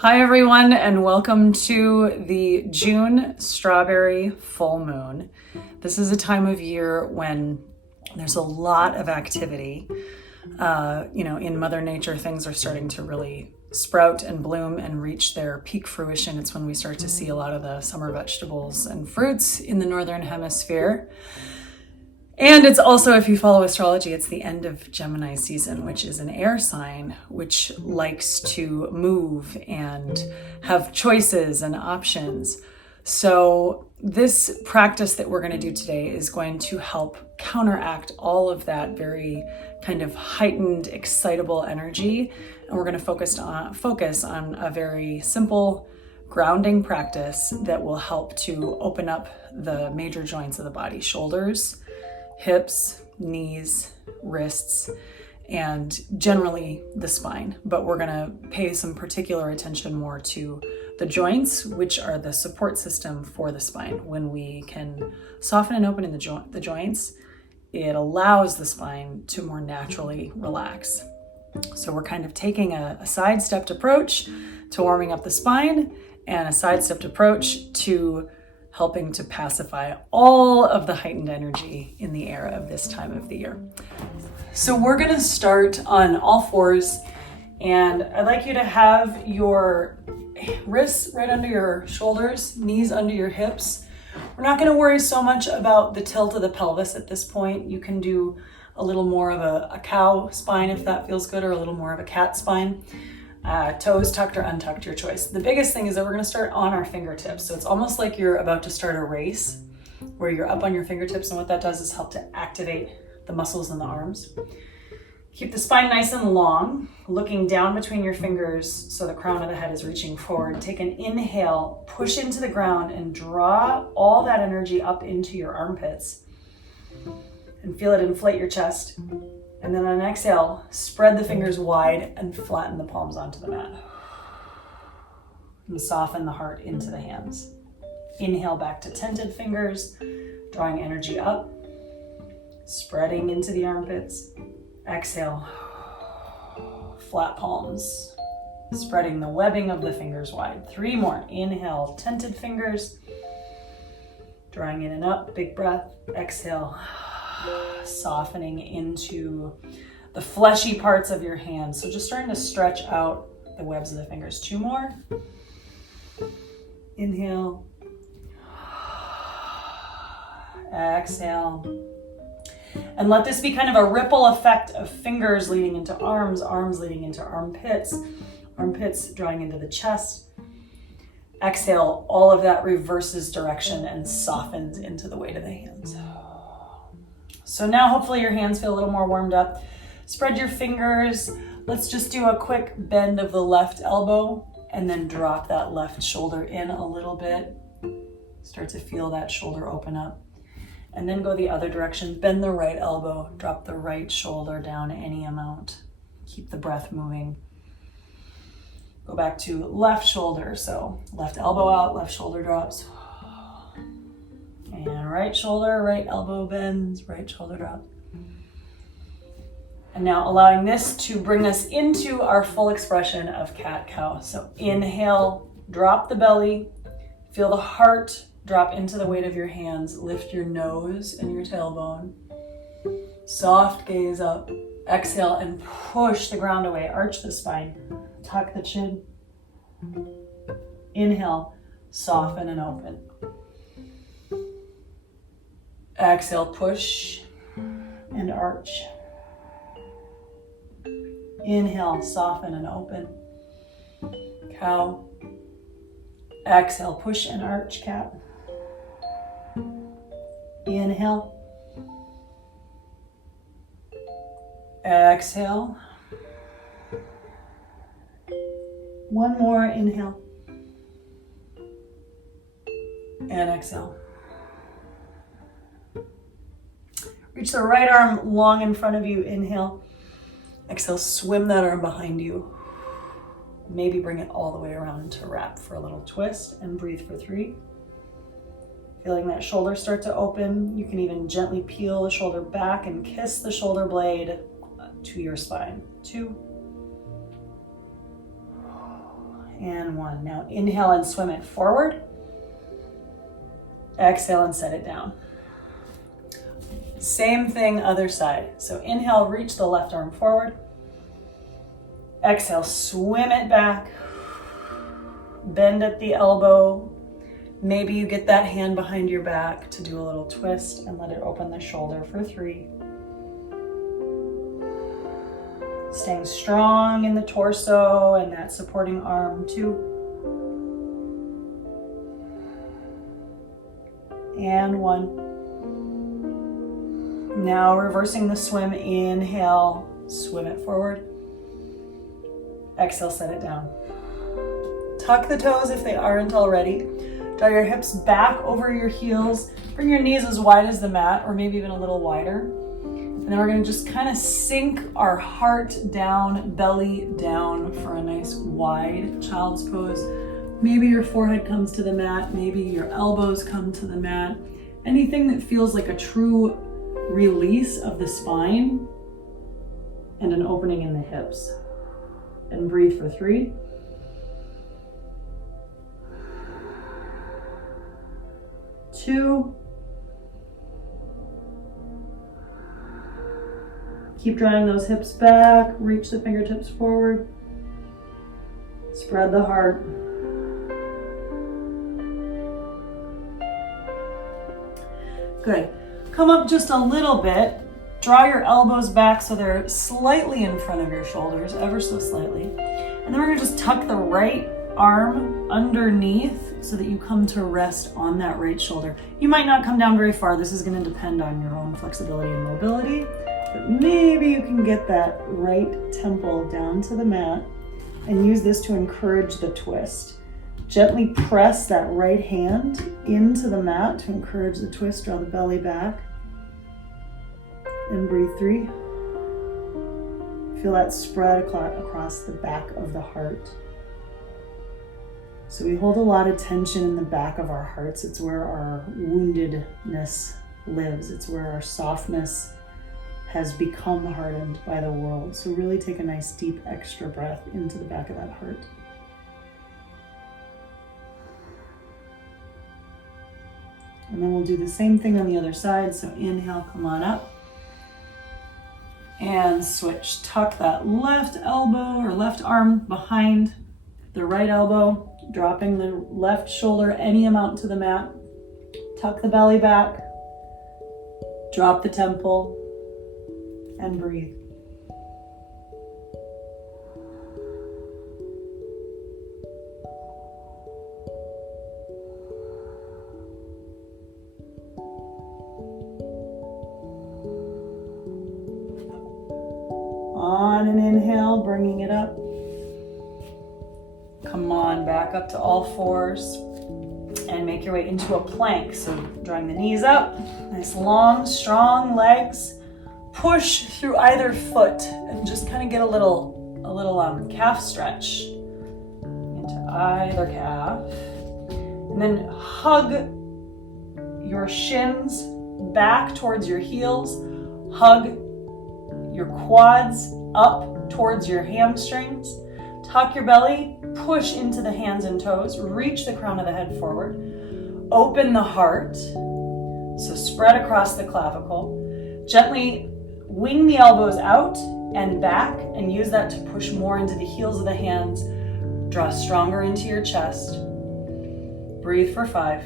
Hi everyone, and welcome to the June strawberry full moon. This is a time of year when there's a lot of activity. In Mother Nature, things are starting to really sprout and bloom and reach their peak fruition. It's when we start to see a lot of the summer vegetables and fruits in the Northern Hemisphere. And it's also, if you follow astrology, it's the end of Gemini season, which is an air sign, which likes to move and have choices and options. So this practice that we're going to do today is going to help counteract all of that very kind of heightened, excitable energy. And we're going to focus on a very simple grounding practice that will help to open up the major joints of the body: shoulders, hips, knees, wrists, and generally the spine. But we're gonna pay some particular attention more to the joints, which are the support system for the spine. When we can soften and open in the joints, it allows the spine to more naturally relax. So we're kind of taking a sidestepped approach to warming up the spine and a sidestepped approach to helping to pacify all of the heightened energy in the air of this time of the year. So we're going to start on all fours, and I'd like you to have your wrists right under your shoulders, knees under your hips. We're not going to worry so much about the tilt of the pelvis at this point. You can do a little more of a cow spine if that feels good, or a little more of a cat spine. Toes tucked or untucked, your choice. The biggest thing is that we're going to start on our fingertips. So it's almost like you're about to start a race where you're up on your fingertips, and what that does is help to activate the muscles in the arms. Keep the spine nice and long, looking down between your fingers so the crown of the head is reaching forward. Take an inhale, push into the ground, and draw all that energy up into your armpits. And feel it inflate your chest. And then on an exhale, spread the fingers wide and flatten the palms onto the mat. And soften the heart into the hands. Inhale back to tented fingers, drawing energy up, spreading into the armpits. Exhale, flat palms, spreading the webbing of the fingers wide. 3 more. Inhale, tented fingers, drawing in and up, big breath. Exhale, softening into the fleshy parts of your hands. So just starting to stretch out the webs of the fingers. 2 more. Inhale. Exhale. And let this be kind of a ripple effect of fingers leading into arms, arms leading into armpits, armpits drawing into the chest. Exhale, all of that reverses direction and softens into the weight of the hands. So now hopefully your hands feel a little more warmed up. Spread your fingers. Let's just do a quick bend of the left elbow and then drop that left shoulder in a little bit. Start to feel that shoulder open up. And then go the other direction. Bend the right elbow, drop the right shoulder down any amount. Keep the breath moving. Go back to left shoulder. So left elbow out, left shoulder drops. And right shoulder, right elbow bends, right shoulder drops. And now allowing this to bring us into our full expression of cat-cow. So inhale, drop the belly, feel the heart drop into the weight of your hands, lift your nose and your tailbone. Soft gaze up, exhale and push the ground away, arch the spine, tuck the chin. Inhale, soften and open. Exhale, push and arch. Inhale, soften and open. Cow. Exhale, push and arch, cat. Inhale. Exhale. 1 more, inhale. And exhale. Reach the right arm long in front of you, inhale. Exhale, swim that arm behind you. Maybe bring it all the way around to wrap for a little twist, and breathe for 3. Feeling that shoulder start to open. You can even gently peel the shoulder back and kiss the shoulder blade to your spine. 2. and 1. Now inhale and swim it forward. Exhale and set it down. Same thing, other side. So inhale, reach the left arm forward. Exhale, swim it back. Bend at the elbow. Maybe you get that hand behind your back to do a little twist and let it open the shoulder for 3. Staying strong in the torso and that supporting arm, 2. And 1. Now reversing the swim, inhale, swim it forward. Exhale, set it down. Tuck the toes if they aren't already. Draw your hips back over your heels. Bring your knees as wide as the mat, or maybe even a little wider. And then we're gonna just kind of sink our heart down, belly down for a nice wide child's pose. Maybe your forehead comes to the mat, maybe your elbows come to the mat. Anything that feels like a true release of the spine and an opening in the hips. And breathe for 3. 2. Keep drawing those hips back, reach the fingertips forward. Spread the heart. Good. Come up just a little bit. Draw your elbows back so they're slightly in front of your shoulders, ever so slightly. And then we're gonna just tuck the right arm underneath so that you come to rest on that right shoulder. You might not come down very far. This is gonna depend on your own flexibility and mobility, but maybe you can get that right temple down to the mat and use this to encourage the twist. Gently press that right hand into the mat to encourage the twist. Draw the belly back. And breathe 3. Feel that spread across the back of the heart. So we hold a lot of tension in the back of our hearts. It's where our woundedness lives. It's where our softness has become hardened by the world. So really take a nice deep extra breath into the back of that heart. And then we'll do the same thing on the other side. So inhale, come on up. And switch. Tuck that left elbow or left arm behind the right elbow, dropping the left shoulder any amount to the mat. Tuck the belly back. Drop the temple and breathe. On an inhale, bringing it up. Come on, back up to all fours and make your way into a plank. So drawing the knees up, nice long, strong legs. Push through either foot and just kind of get a little calf stretch into either calf. And then hug your shins back towards your heels. Hug your quads up towards your hamstrings. Tuck your belly, push into the hands and toes, reach the crown of the head forward. Open the heart, so spread across the clavicle. Gently wing the elbows out and back and use that to push more into the heels of the hands. Draw stronger into your chest. Breathe for 5.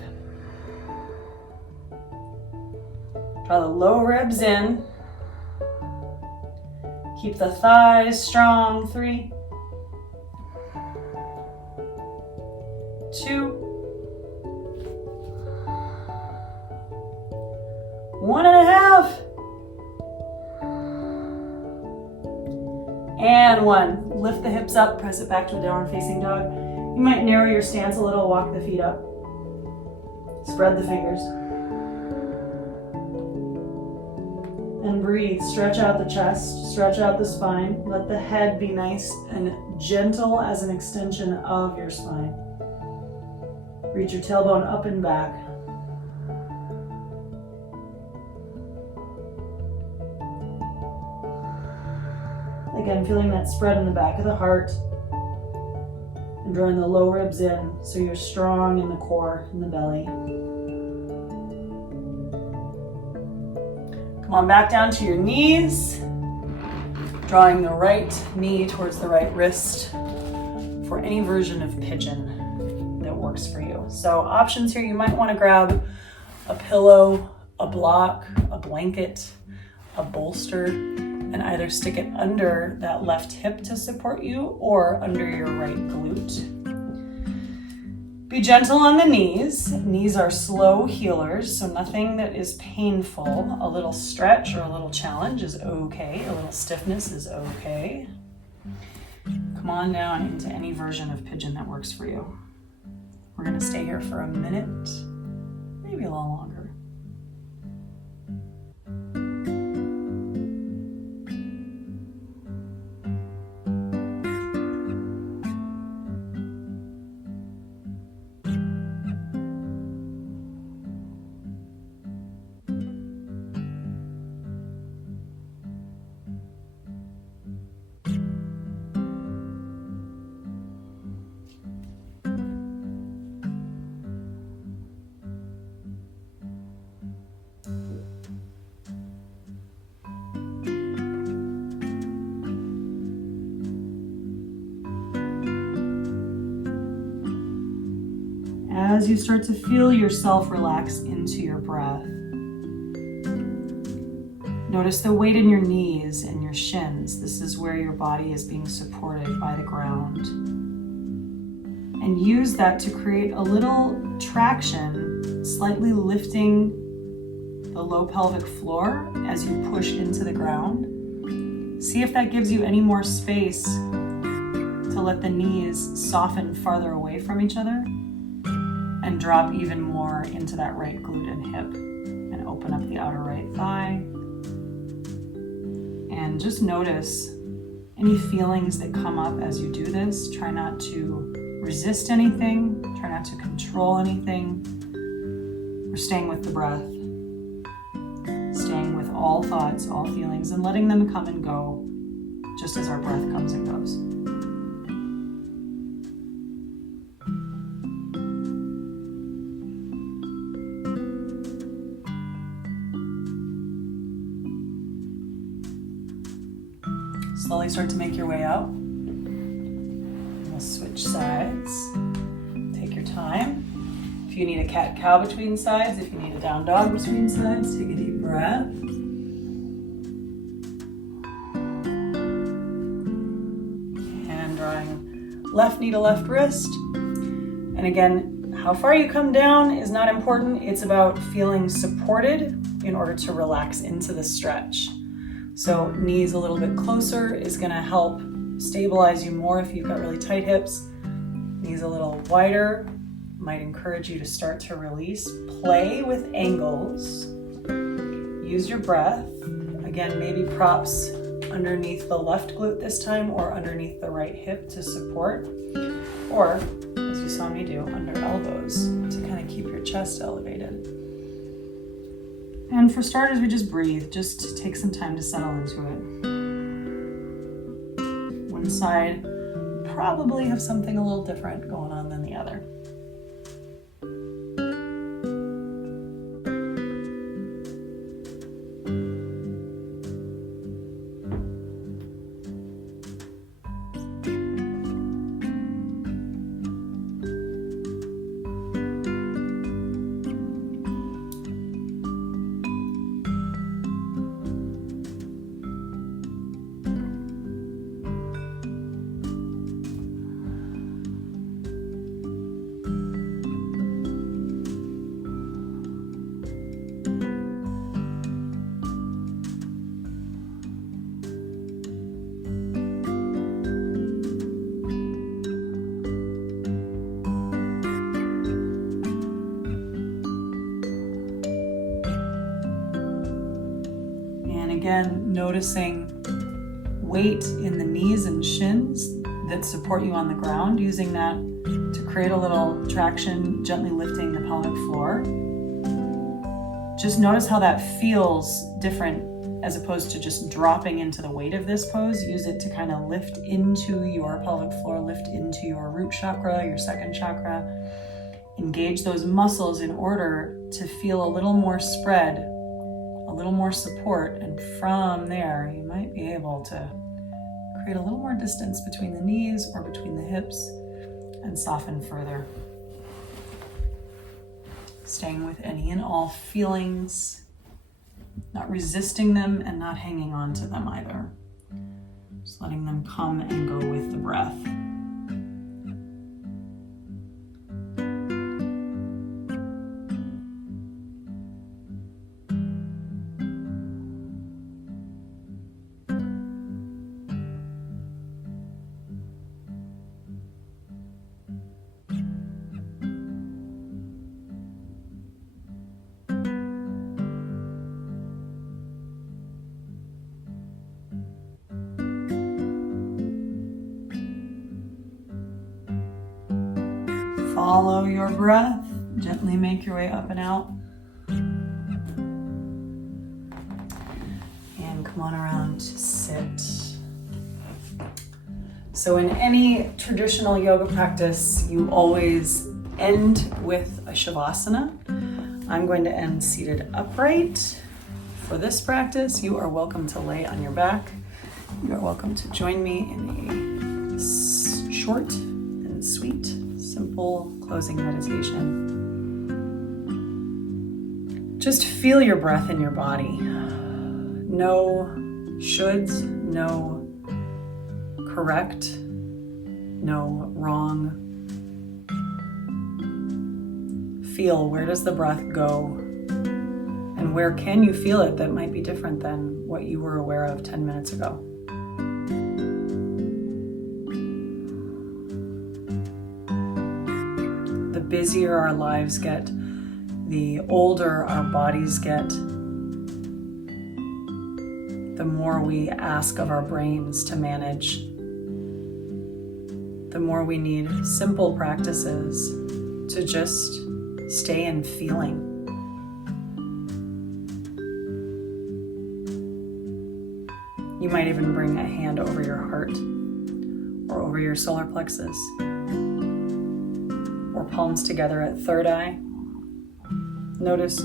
Draw the low ribs in. Keep the thighs strong. 3, 2, 1.5, and 1. Lift the hips up, press it back to a downward facing dog. You might narrow your stance a little, walk the feet up. Spread the fingers. And breathe, stretch out the chest, stretch out the spine. Let the head be nice and gentle as an extension of your spine. Reach your tailbone up and back. Again, feeling that spread in the back of the heart. And drawing the low ribs in so you're strong in the core and the belly. Come on back down to your knees. Drawing the right knee towards the right wrist for any version of pigeon that works for you. So options here, you might want to grab a pillow, a block, a blanket, a bolster, and either stick it under that left hip to support you or under your right glute. Be gentle on the knees. Knees are slow healers, so nothing that is painful. A little stretch or a little challenge is okay. A little stiffness is okay. Come on down into any version of pigeon that works for you. We're going to stay here for a minute, maybe a little longer. As you start to feel yourself relax into your breath, notice the weight in your knees and your shins. This is where your body is being supported by the ground. And use that to create a little traction, slightly lifting the low pelvic floor as you push into the ground. See if that gives you any more space to let the knees soften farther away from each other and drop even more into that right glute and hip, and open up the outer right thigh. And just notice any feelings that come up as you do this. Try not to resist anything, try not to control anything. We're staying with the breath, staying with all thoughts, all feelings, and letting them come and go just as our breath comes and goes. Slowly start to make your way out. We'll switch sides. Take your time. If you need a cat-cow between sides, if you need a down dog between sides, take a deep breath. And drawing left knee to left wrist. And again, how far you come down is not important. It's about feeling supported in order to relax into the stretch. So knees a little bit closer is going to help stabilize you more if you've got really tight hips. Knees a little wider might encourage you to start to release. Play with angles. Use your breath. Again, maybe props underneath the left glute this time or underneath the right hip to support. Or, as you saw me do, under elbows to kind of keep your chest elevated. And for starters, we just breathe. Just take some time to settle into it. One side probably have something a little different going on than the other. Again, noticing weight in the knees and shins that support you on the ground, using that to create a little traction, gently lifting the pelvic floor. Just notice how that feels different as opposed to just dropping into the weight of this pose, use it to kind of lift into your pelvic floor, lift into your root chakra, your second chakra. Engage those muscles in order to feel a little more spread, a little more support, and from there, you might be able to create a little more distance between the knees or between the hips and soften further. Staying with any and all feelings, not resisting them and not hanging on to them either. Just letting them come and go with the breath. Follow your breath. Gently make your way up and out. And come on around to sit. So in any traditional yoga practice, you always end with a shavasana. I'm going to end seated upright. For this practice, you are welcome to lay on your back. You are welcome to join me in a short and sweet, simple closing meditation. Just feel your breath in your body. No shoulds, no correct, no wrong. Feel, where does the breath go? And where can you feel it that might be different than what you were aware of 10 minutes ago? The busier our lives get, the older our bodies get, the more we ask of our brains to manage, the more we need simple practices to just stay in feeling. You might even bring a hand over your heart or over your solar plexus, or palms together at third eye. Notice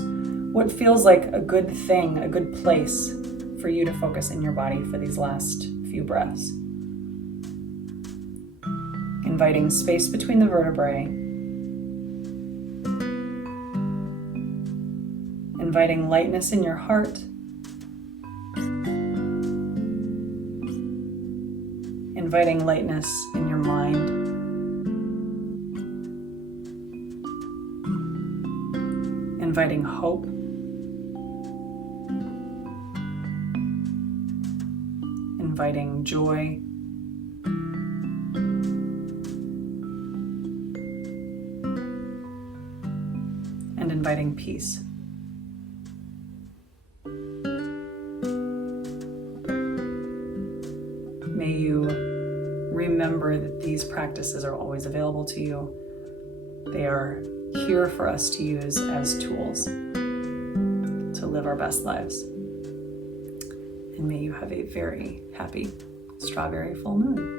what feels like a good thing, a good place for you to focus in your body for these last few breaths. Inviting space between the vertebrae. Inviting lightness in your heart. Inviting lightness in your mind. Inviting hope. Inviting joy. And inviting peace. May you remember that these practices are always available to you. They are here for us to use as tools to live our best lives. And may you have a very happy strawberry full moon.